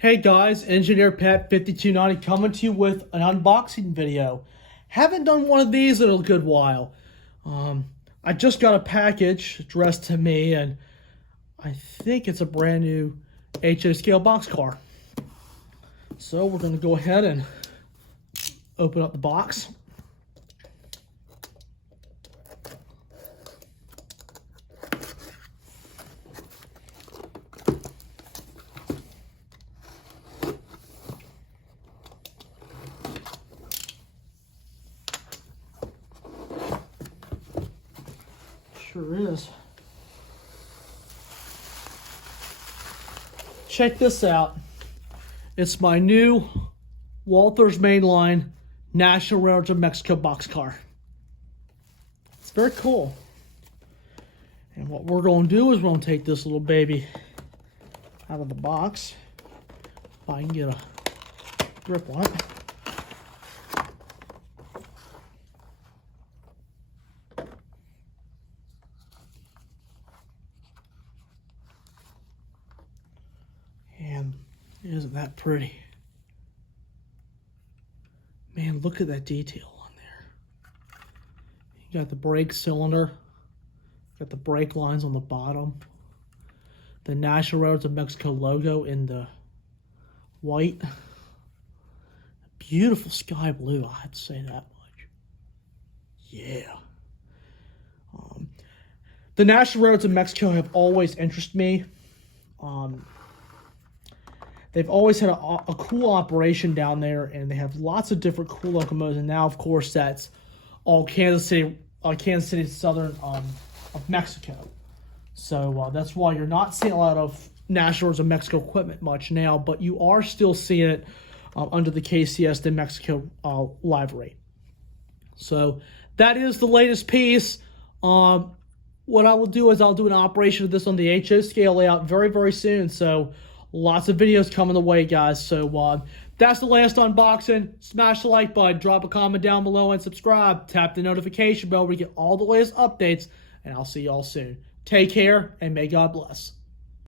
Hey guys, Engineer Pat 5290 coming to you with an unboxing video. Haven't done one of these in a good while. I just got a package addressed to me, and I think it's a brand new HO scale boxcar. So we're going to go ahead and open up the box. Sure is. Check this out. It's my new Walthers mainline National Railroads of Mexico boxcar. It's very cool. And what we're going to do is we're going to take this little baby out of the box. If I can get a grip on it. And isn't that pretty? Man, look at that detail on there. You got the brake cylinder, got the brake lines on the bottom, the National Railroads of Mexico logo in the white. Beautiful sky blue, I have to say that much. Yeah. The National Railroads of Mexico have always interested me. They've always had a cool operation down there, and they have lots of different cool locomotives. And now, of course, that's all Kansas City southern of Mexico. So that's why you're not seeing a lot of National Railroads of Mexico equipment much now, but you are still seeing it under the KCS de Mexico livery. So that is the latest piece. What I will do is I'll do an operation of this on the HO scale layout very, very soon. So lots of videos coming the way, guys. So that's the last unboxing. Smash the like button, drop a comment down below, and subscribe. Tap the notification bell to get all the latest updates, and I'll see y'all soon. Take care, and may God bless.